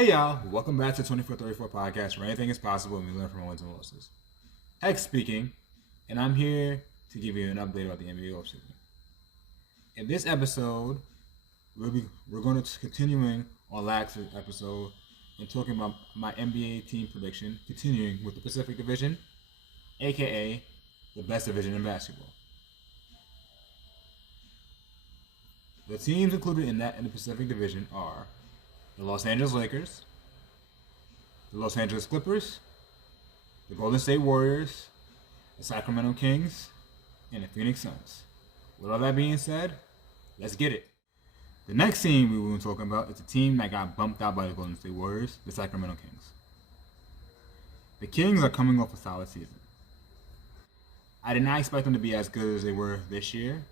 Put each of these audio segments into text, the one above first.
Hey y'all, welcome back to 2434 Podcast, where anything is possible and we learn from our wins and losses. Heck speaking, and I'm here to give you an update about the NBA offseason. In this episode, we're going to continuing on last episode and talking about my NBA team prediction, continuing with the Pacific Division, aka the best division in basketball. The teams included in the Pacific Division are the Los Angeles Lakers, the Los Angeles Clippers, the Golden State Warriors, the Sacramento Kings, and the Phoenix Suns. With all that being said, let's get it. The next team we were talking about is a team that got bumped out by the Golden State Warriors, the Sacramento Kings. The Kings are coming off a solid season. I did not expect them to be as good as they were this year,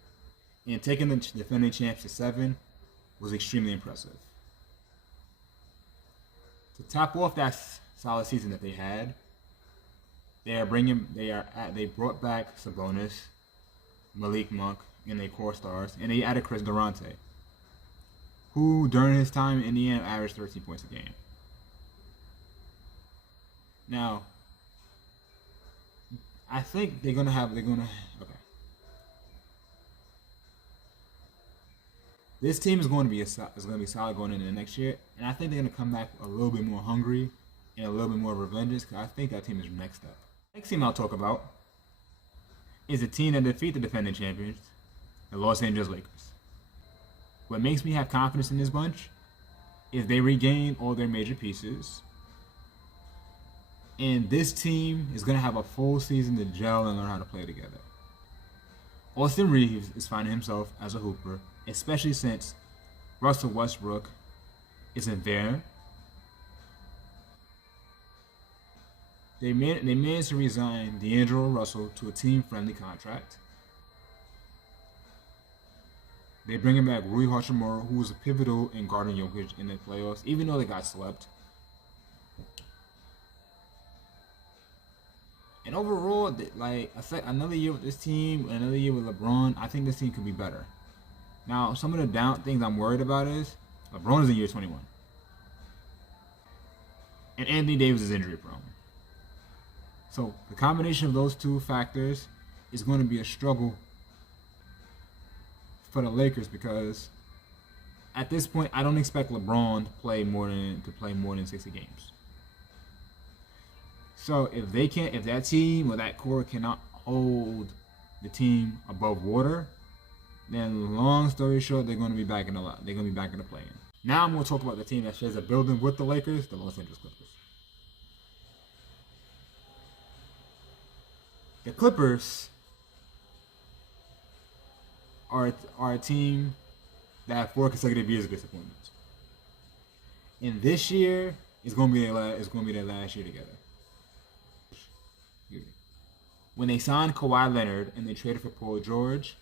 and taking the defending champs to 7 was extremely impressive. To top off that solid season that they had, they brought back Sabonis, Malik Monk, and their core stars, and they added Chris Durante, who during his time in Indiana averaged 13 points a game. Now, I think this team is going to be solid going into the next year, and I think they're going to come back a little bit more hungry and a little bit more revengeous, because I think that team is next up. Next team I'll talk about is a team that defeat the defending champions, the Los Angeles Lakers. What makes me have confidence in this bunch is they regained all their major pieces, and this team is going to have a full season to gel and learn how to play together. Austin Reeves is finding himself as a hooper, especially since Russell Westbrook isn't there. They managed to resign D'Angelo Russell to a team-friendly contract. They bring him back Rui Hachimura, who was pivotal in guarding Jokic in the playoffs, even though they got swept. And overall, another year with this team, another year with LeBron, I think this team could be better. Now, some of the things I'm worried about is LeBron is in year 21. And Anthony Davis is injury prone. So the combination of those two factors is going to be a struggle for the Lakers, because at this point I don't expect LeBron to play more than 60 games. So if that team or that core cannot hold the team above water, then long story short, they're going to be back in the play-in. Now I'm going to talk about the team that shares a building with the Lakers, the Los Angeles Clippers. The Clippers are a team that have 4 consecutive years of disappointments, and this year is going to be their last year together. When they signed Kawhi Leonard and they traded for Paul George,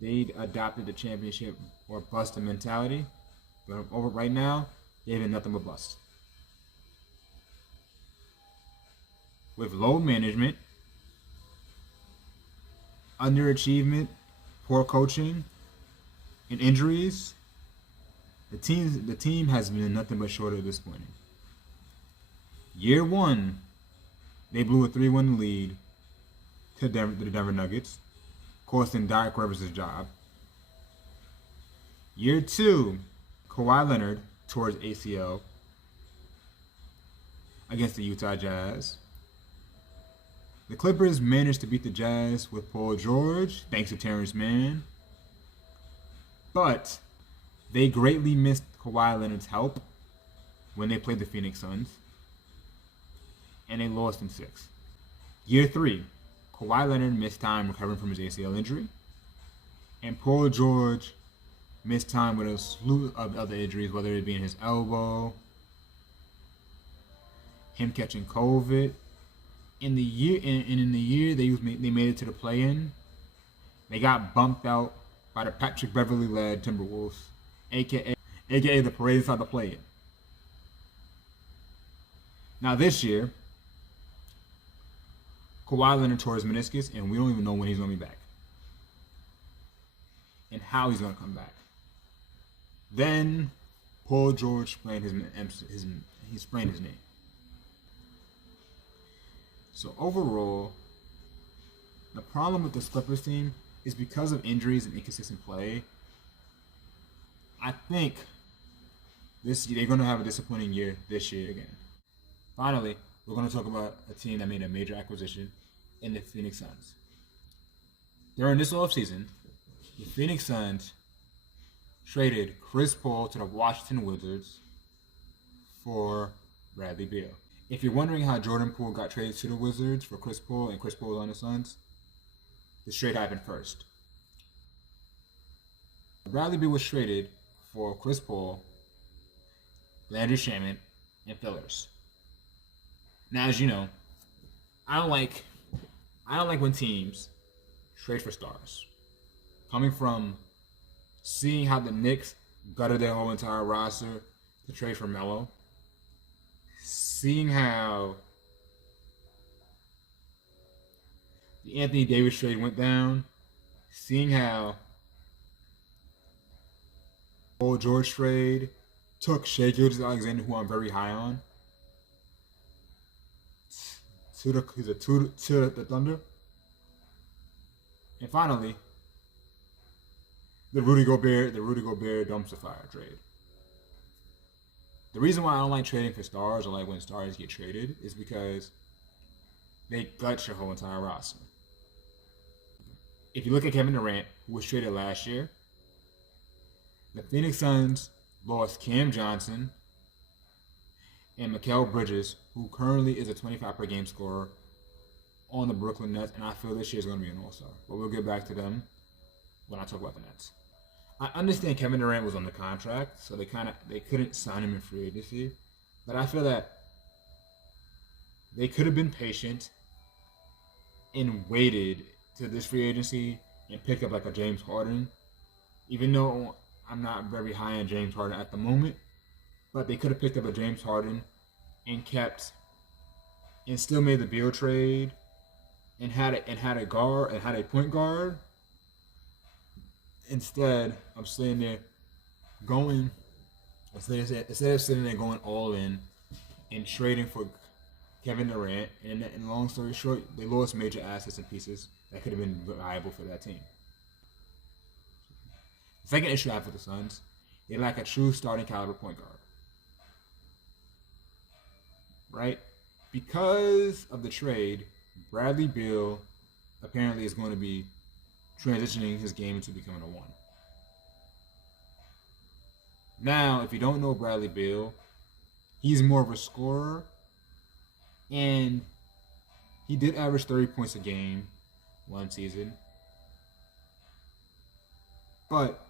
they adopted the championship or bust mentality. But over right now, they've been nothing but bust. With low management, underachievement, poor coaching, and injuries, the team has been nothing but short of disappointing. Year 1, they blew a 3-1 lead to the Denver Nuggets, costing Doc Rivers his job. Year 2, Kawhi Leonard tore his ACL against the Utah Jazz. The Clippers managed to beat the Jazz with Paul George, thanks to Terrence Mann. But they greatly missed Kawhi Leonard's help when they played the Phoenix Suns, and they lost in 6. Year 3, Kawhi Leonard missed time recovering from his ACL injury, and Paul George missed time with a slew of other injuries, whether it be in his elbow, him catching COVID. In the year they made it to the play-in, they got bumped out by the Patrick Beverley-led Timberwolves, aka the parade inside the play-in. Now this year, Kawhi Leonard tore his meniscus, and we don't even know when he's going to be back and how he's going to come back. Then Paul George sprained he sprained his knee. So overall, the problem with this Clippers team is because of injuries and inconsistent play. I think they're going to have a disappointing year this year again. Finally, we're going to talk about a team that made a major acquisition in the Phoenix Suns. During this offseason, the Phoenix Suns traded Chris Paul to the Washington Wizards for Bradley Beal. If you're wondering how Jordan Poole got traded to the Wizards for Chris Paul and Chris Paul on the Suns, this trade happened first. Bradley Beal was traded for Chris Paul, Landry Shamet, and fillers. Now, as you know, I don't like when teams trade for stars. Coming from seeing how the Knicks gutted their whole entire roster to trade for Melo, seeing how the Anthony Davis trade went down, seeing how Paul George trade took Shai Gilgeous-Alexander, who I'm very high on, to the Thunder, and finally the Rudy Gobert dumpster fire trade. The reason why I don't like trading for stars, or like when stars get traded, is because they gut your whole entire roster. If you look at Kevin Durant, who was traded last year, the Phoenix Suns lost Cam Johnson and Mikal Bridges, who currently is a 25 per game scorer on the Brooklyn Nets, and I feel this year is going to be an all-star. But we'll get back to them when I talk about the Nets. I understand Kevin Durant was on the contract, so they couldn't sign him in free agency, but I feel that they could have been patient and waited to this free agency and picked up like a James Harden, even though I'm not very high on James Harden at the moment, but they could have picked up a James Harden and still made the Beal trade and had a point guard. Instead, I'm sitting there instead of sitting there going all in and trading for Kevin Durant, and long story short, they lost major assets and pieces that could have been valuable for that team. The second issue I have with the Suns, they lack a true starting caliber point guard. Right? Because of the trade, Bradley Beal apparently is going to be transitioning his game into becoming a one. Now, if you don't know Bradley Beal, he's more of a scorer, and he did average 30 points a game one season. But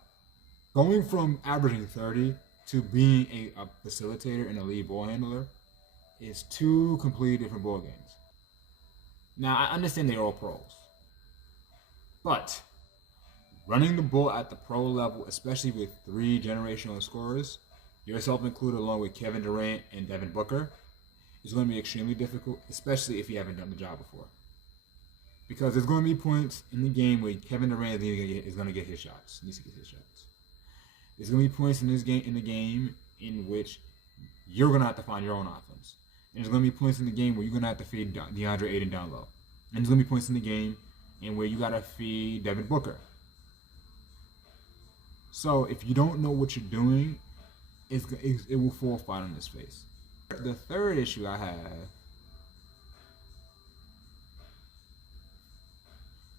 going from averaging 30 to being a facilitator and a lead ball handler is two completely different ball games. Now, I understand they're all pros, but running the ball at the pro level, especially with three generational scorers, yourself included, along with Kevin Durant and Devin Booker, is going to be extremely difficult, especially if you haven't done the job before. Because there's going to be points in the game where Kevin Durant is going to get his shots. Needs to get his shots. There's going to be points in the game in which you're going to have to find your own offense. And there's going to be points in the game where you're going to have to feed DeAndre Ayton down low. And there's going to be points in the game in where you got to feed Devin Booker. So if you don't know what you're doing, it will fall flat on its face. The third issue I have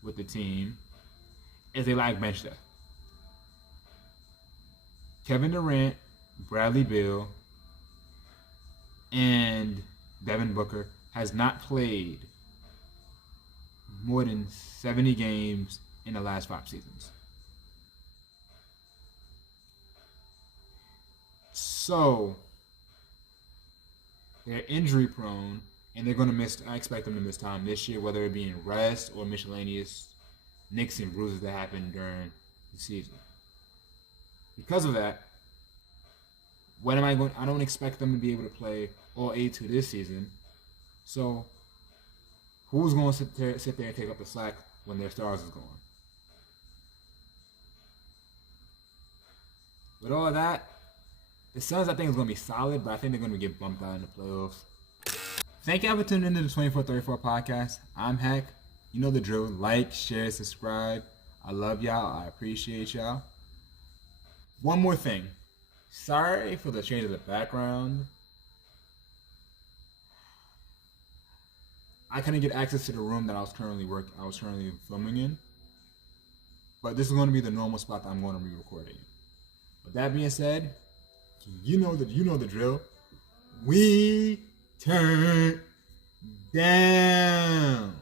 with the team is they lack bench depth. Kevin Durant, Bradley Beal, and Devin Booker has not played more than 70 games in the last 5 seasons. So they're injury prone, and they're going to miss. I expect them to miss time this year, whether it be in rest or miscellaneous nicks and bruises that happen during the season. Because of that, when am I going? I don't expect them to be able to play all 82 this season. So who's going to sit there and take up the slack when their stars is gone? With all of that, The Suns, I think, is going to be solid, but I think they're going to get bumped out in the playoffs. Thank y'all for tuning into the 2434 podcast. I'm Heck. You know the drill. Like, share, subscribe. I love y'all. I appreciate y'all. One more thing. Sorry for the change of the background. I couldn't get access to the room that I was currently filming in. But this is going to be the normal spot that I'm going to be recording. With that being said, you know the drill. We turn down.